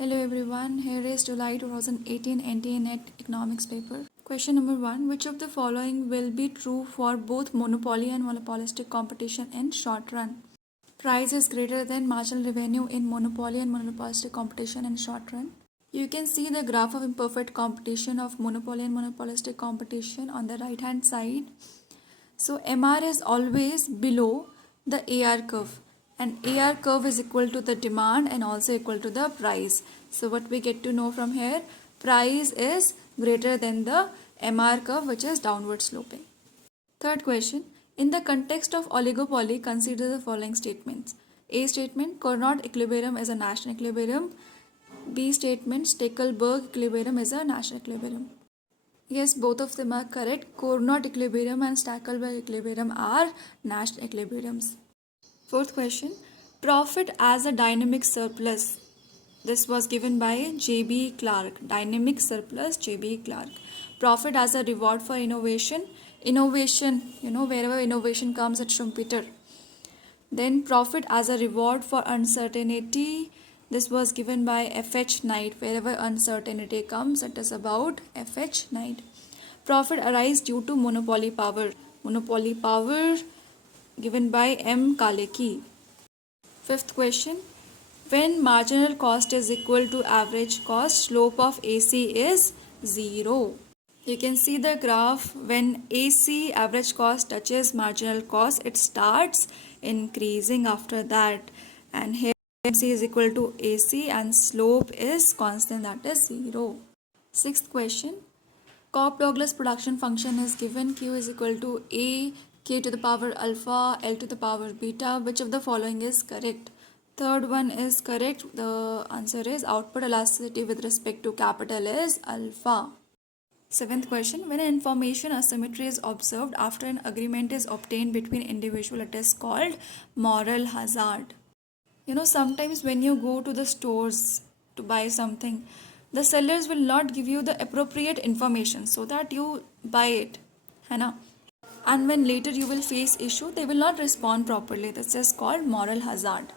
Hello everyone, here is July 2018 NTA NET Economics paper. Question number 1. Which of the following will be true for both monopoly and monopolistic competition in short run? Price is greater than marginal revenue in monopoly and monopolistic competition in short run. You can see the graph of imperfect competition of monopoly and monopolistic competition on the right hand side. So MR is always below the AR curve, and AR curve is equal to the demand and also equal to the price. So what we get to know from here, price is greater than the MR curve, which is downward sloping. Third question, in the context of oligopoly, consider the following statements. A statement, Cournot equilibrium is a national equilibrium. B statement, Stackelberg equilibrium is a national equilibrium. Yes, both of them are correct. Cournot equilibrium and Stackelberg equilibrium are national equilibriums. Fourth question, profit as a dynamic surplus. This was given by J.B. Clark. Dynamic surplus, J.B. Clark. Profit as a reward for innovation. Innovation, wherever innovation comes, it's Schumpeter. Then profit as a reward for uncertainty. This was given by F.H. Knight. Wherever uncertainty comes, it is about F.H. Knight. Profit arise due to monopoly power. Monopoly power given by M. Kalecki. Fifth question. When marginal cost is equal to average cost, slope of AC is 0. You can see the graph. When AC, average cost, touches marginal cost, it starts increasing after that. And here MC is equal to AC and slope is constant, that is 0. Sixth question. Cobb-Douglas production function is given. Q is equal to A, K to the power alpha, L to the power beta. Which of the following is correct? Third one is correct. The answer is output elasticity with respect to capital is alpha. Seventh question. When an information asymmetry is observed after an agreement is obtained between individuals, it is called moral hazard. Sometimes when you go to the stores to buy something, the sellers will not give you the appropriate information so that you buy it. And when later you will face issue, they will not respond properly. This is called moral hazard.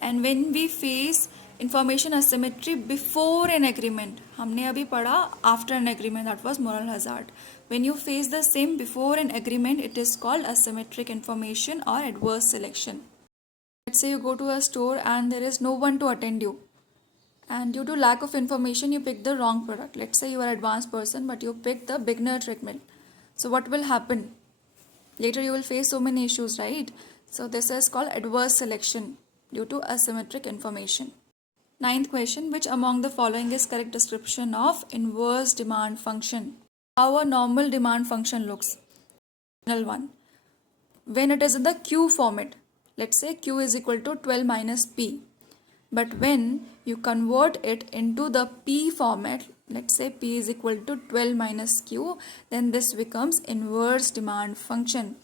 And when we face information asymmetry before an agreement, हमने अभी पढ़ा after an agreement, that was moral hazard. When you face the same before an agreement, it is called asymmetric information or adverse selection. Let's say you go to a store and there is no one to attend you, and due to lack of information you pick the wrong product. Let's say you are an advanced person but you pick the beginner treadmill. So what will happen? Later you will face so many issues, right? So this is called adverse selection due to asymmetric information. Ninth question, which among the following is correct description of inverse demand function? How a normal demand function looks. One, when it is in the Q format, let's say Q is equal to 12 minus P. But when you convert it into the P format, let's say P is equal to 12 minus Q, then this becomes inverse demand function.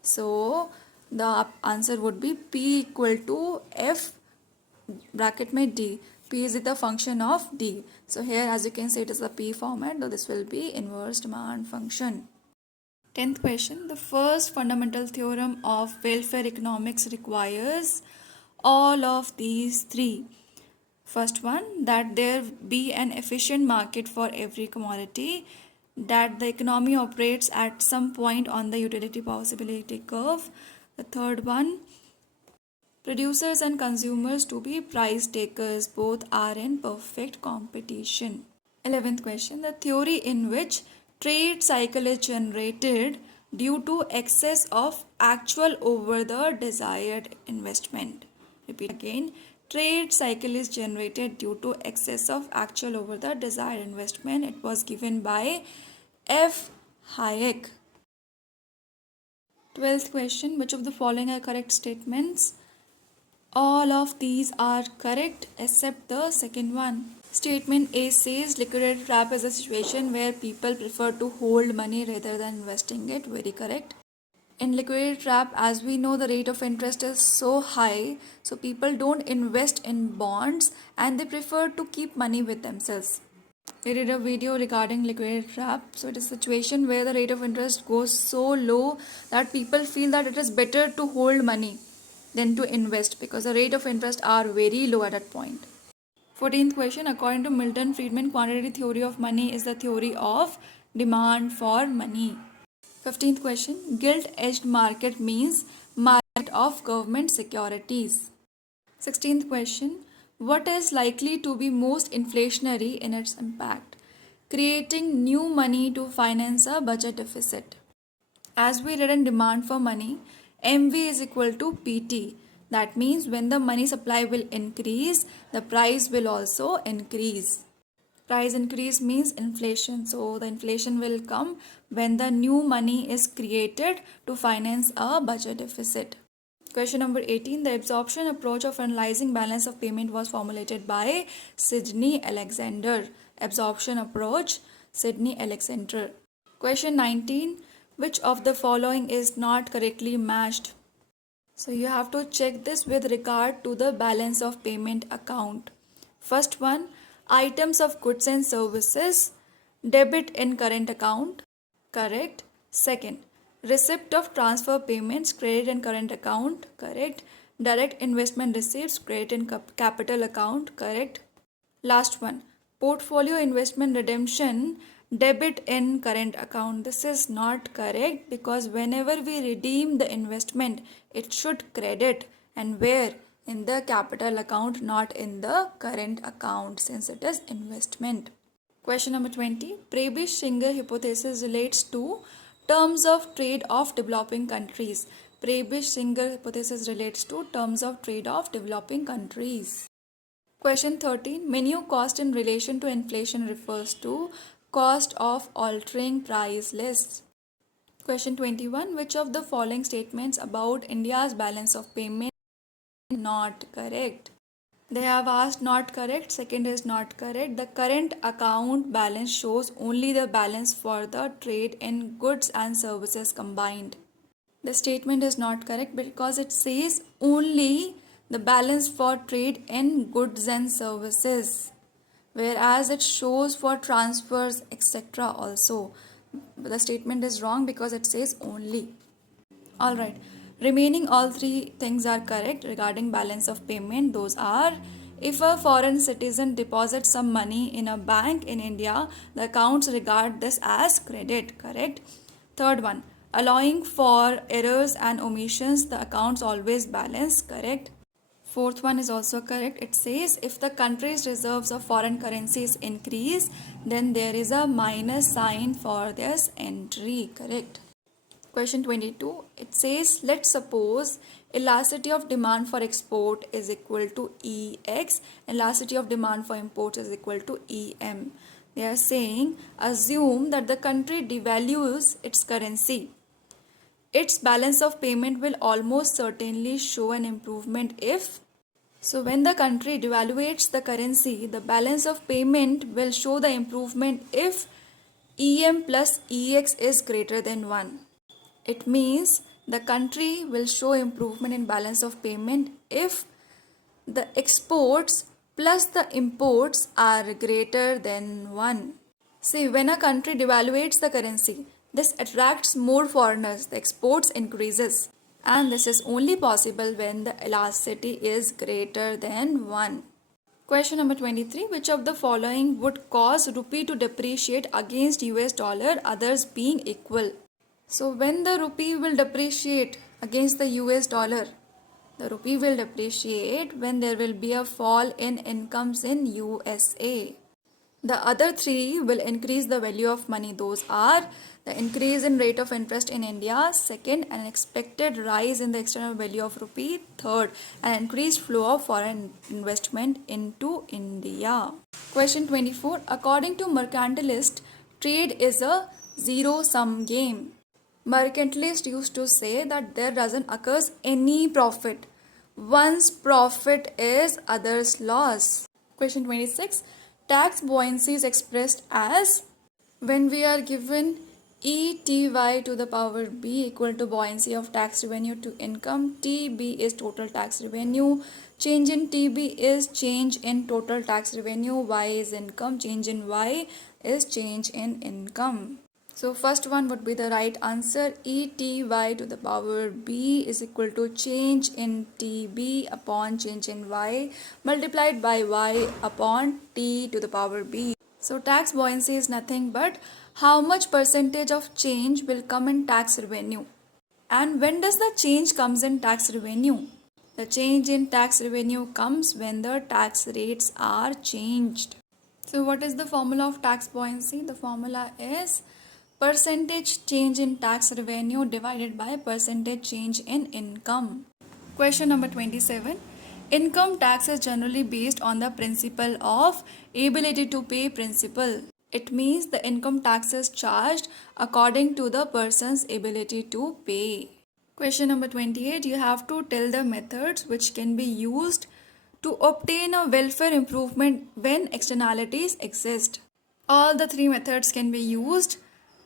So the answer would be P equal to F bracket में D. P is the function of D. So here, as you can see, it is the P format, so this will be inverse demand function. 10th question. The first fundamental theorem of welfare economics requires all of these three. First one, that there be an efficient market for every commodity, that the economy operates at some point on the utility possibility curve. The third one, producers and consumers to be price takers, both are in perfect competition. 11th question, the theory in which trade cycle is generated due to excess of actual over the desired investment. Repeat again, trade cycle is generated due to excess of actual over the desired investment. It was given by F. Hayek. 12th question, which of the following are correct statements? All of these are correct except the second one. Statement A says liquidated trap is a situation where people prefer to hold money rather than investing it. Very correct. In liquidated trap, as we know, the rate of interest is so high, so people don't invest in bonds and they prefer to keep money with themselves. I did a video regarding liquidated trap. So it is a situation where the rate of interest goes so low that people feel that it is better to hold money than to invest because the rate of interest are very low at that point. 14th question, according to Milton Friedman, quantitative theory of money is the theory of demand for money. 15th question, gilt-edged market means market of government securities. 16th question, what is likely to be most inflationary in its impact? Creating new money to finance a budget deficit. As we read in demand for money, MV is equal to PT. That means when the money supply will increase, the price will also increase. Price increase means inflation. So the inflation will come when the new money is created to finance a budget deficit. Question number 18. The absorption approach of analyzing balance of payment was formulated by Sidney Alexander. Absorption approach, Sidney Alexander. Question 19. Which of the following is not correctly matched? So you have to check this with regard to the balance of payment account. First one, items of goods and services, debit in current account, correct. Second, receipt of transfer payments, credit in current account, correct. Direct investment receipts, credit in capital account, correct. Last one, portfolio investment redemption, debit in current account. This is not correct because whenever we redeem the investment, it should credit, and where? In the capital account, not in the current account, since it is investment. Question number 20. Prebisch-Singer hypothesis relates to terms of trade of developing countries. Prebisch-Singer hypothesis relates to terms of trade of developing countries. Question 13. Menu cost in relation to inflation refers to cost of altering price lists. Question 21. Which of the following statements about India's balance of payment is not correct? They have asked not correct. Second is not correct. The current account balance shows only the balance for the trade in goods and services combined. The statement is not correct because it says only the balance for trade in goods and services, whereas it shows for transfers etc. also. The statement is wrong because it says only. Alright, remaining all three things are correct regarding balance of payment. Those are, if a foreign citizen deposits some money in a bank in India, the accounts regard this as credit, correct. Third one, allowing for errors and omissions, the accounts always balance, correct. Fourth one is also correct. It says if the country's reserves of foreign currencies increase, then there is a minus sign for this entry, correct. Question 22. It says, let's suppose elasticity of demand for export is equal to EX, elasticity of demand for imports is equal to EM. They are saying, assume that the country devalues its currency. Its balance of payment will almost certainly show an improvement if. So when the country devaluates the currency, the balance of payment will show the improvement if EM plus EX is greater than 1. It means the country will show improvement in balance of payment if the exports plus the imports are greater than 1. See, when a country devaluates the currency, this attracts more foreigners, the exports increases, and this is only possible when the elasticity is greater than 1. Question number 23. Which of the following would cause rupee to depreciate against US dollar, others being equal? So when the rupee will depreciate against the US dollar, the rupee will depreciate when there will be a fall in incomes in USA. The other three will increase the value of money. Those are the increase in rate of interest in India. Second, an expected rise in the external value of rupee. Third, an increased flow of foreign investment into India. Question 24. According to mercantilist, trade is a zero-sum game. Mercantilists used to say that there doesn't occur any profit. One's profit is others' loss. Question 26. Tax buoyancy is expressed as, when we are given ETY to the power B equal to buoyancy of tax revenue to income, TB is total tax revenue, change in TB is change in total tax revenue, Y is income, change in Y is change in income. So first one would be the right answer. Ety to the power b is equal to change in tb upon change in y multiplied by y upon t to the power b. So tax buoyancy is nothing but how much percentage of change will come in tax revenue. And when does the change comes in tax revenue? The change in tax revenue comes when the tax rates are changed. So what is the formula of tax buoyancy? The formula is percentage change in tax revenue divided by percentage change in income. Question number 27. Income tax is generally based on the principle of ability to pay principle. It means the income tax is charged according to the person's ability to pay. Question number 28. You have to tell the methods which can be used to obtain a welfare improvement when externalities exist. All the three methods can be used.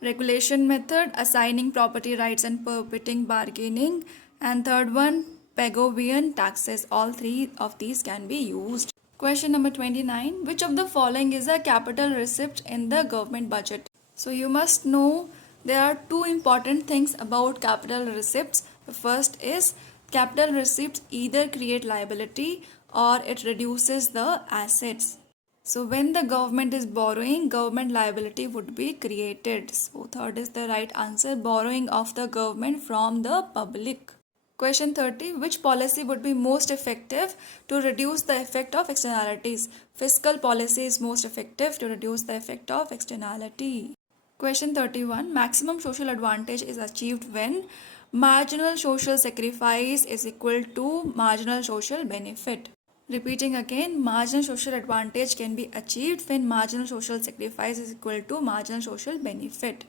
Regulation method, assigning property rights and permitting bargaining, and third one, Pavlovian taxes. All three of these can be used. Question number 29. Which of the following is a capital receipt in the government budget? So you must know there are two important things about capital receipts. The first is capital receipts either create liability or it reduces the assets. So when the government is borrowing, government liability would be created. So third is the right answer, borrowing of the government from the public. Question 30. Which policy would be most effective to reduce the effect of externalities? Fiscal policy is most effective to reduce the effect of externality. Question 31. Maximum social advantage is achieved when marginal social sacrifice is equal to marginal social benefit. Repeating again, marginal social advantage can be achieved when marginal social sacrifice is equal to marginal social benefit.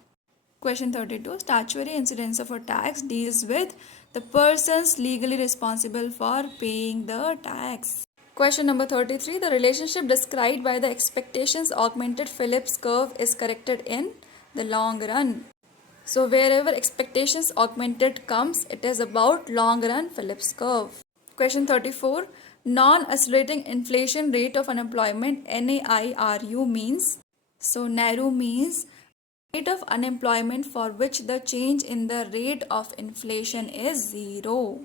Question 32. Statutory incidence of a tax deals with the persons legally responsible for paying the tax. Question number 33. The relationship described by the expectations augmented Phillips curve is corrected in the long run. So wherever expectations augmented comes, it is about long run Phillips curve. Question 34. Non-accelerating inflation rate of unemployment, NAIRU means, so NAIRU means rate of unemployment for which the change in the rate of inflation is zero.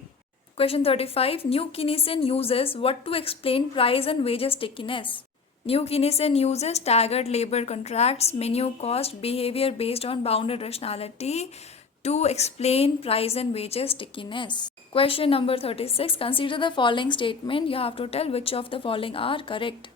Question 35. New Keynesian uses what to explain price and wages stickiness? New Keynesian uses staggered labor contracts, menu cost, behavior based on bounded rationality to explain price and wages stickiness. Question number 36. Consider the following statement. You have to tell which of the following are correct.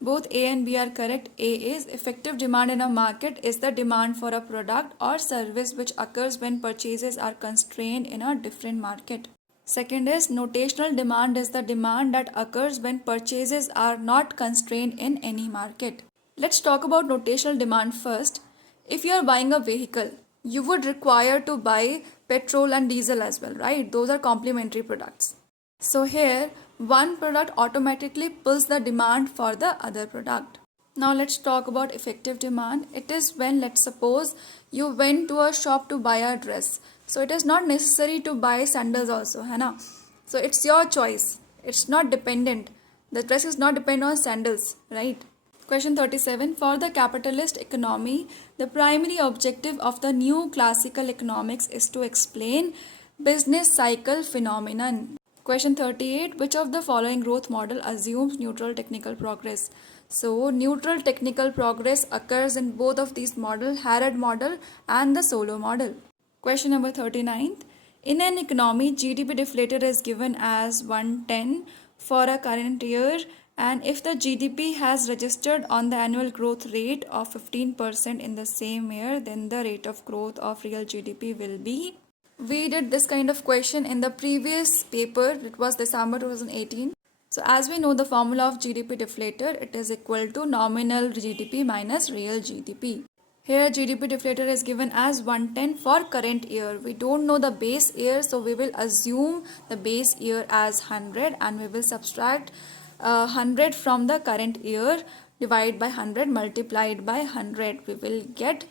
Both A and B are correct. A is effective demand in a market is the demand for a product or service which occurs when purchases are constrained in a different market. Second is notational demand is the demand that occurs when purchases are not constrained in any market. Let's talk about notational demand first. If you are buying a vehicle, you would require to buy petrol and diesel as well, right? Those are complementary products. So here, one product automatically pulls the demand for the other product. Now let's talk about effective demand. It is when, let's suppose, you went to a shop to buy a dress. So it is not necessary to buy sandals also, है ना? So it's your choice. It's not dependent. The dress is not dependent on sandals, right? Question 37. For the capitalist economy, the primary objective of the new classical economics is to explain business cycle phenomenon. Question 38. Which of the following growth model assumes neutral technical progress? So, neutral technical progress occurs in both of these models, Harrod model and the Solow model. Question number 39. In an economy, GDP deflator is given as 110 for a current year, and if the GDP has registered on the annual growth rate of 15% in the same year, then the rate of growth of real GDP will be. We did this kind of question in the previous paper, it was December 2018. So as we know the formula of GDP deflator, it is equal to nominal GDP minus real GDP. Here GDP deflator is given as 110 for current year. We don't know the base year, so we will assume the base year as 100 and we will subtract 100 from the current year, divide by 100, multiplied by 100. We will get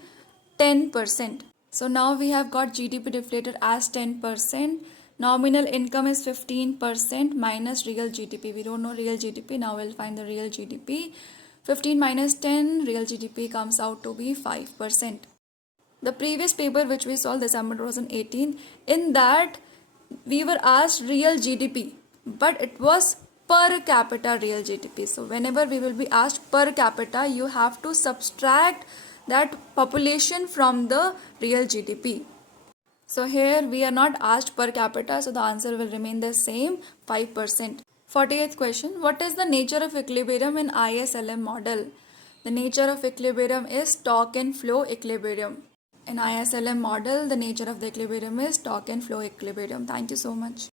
10%. So now we have got GDP deflator as 10%. Nominal income is 15% minus real GDP. We don't know real GDP. Now we'll find the real GDP. 15 minus 10, real GDP comes out to be 5%. The previous paper which we solved December 2018, in that we were asked real GDP, but it was per capita real GDP. So whenever we will be asked per capita, you have to subtract that population from the real GDP. So here we are not asked per capita, so the answer will remain the same, 5%. 48th question, what is the nature of equilibrium in ISLM model? The nature of equilibrium is torque and flow equilibrium. In ISLM model, the nature of the equilibrium is torque and flow equilibrium. Thank you so much.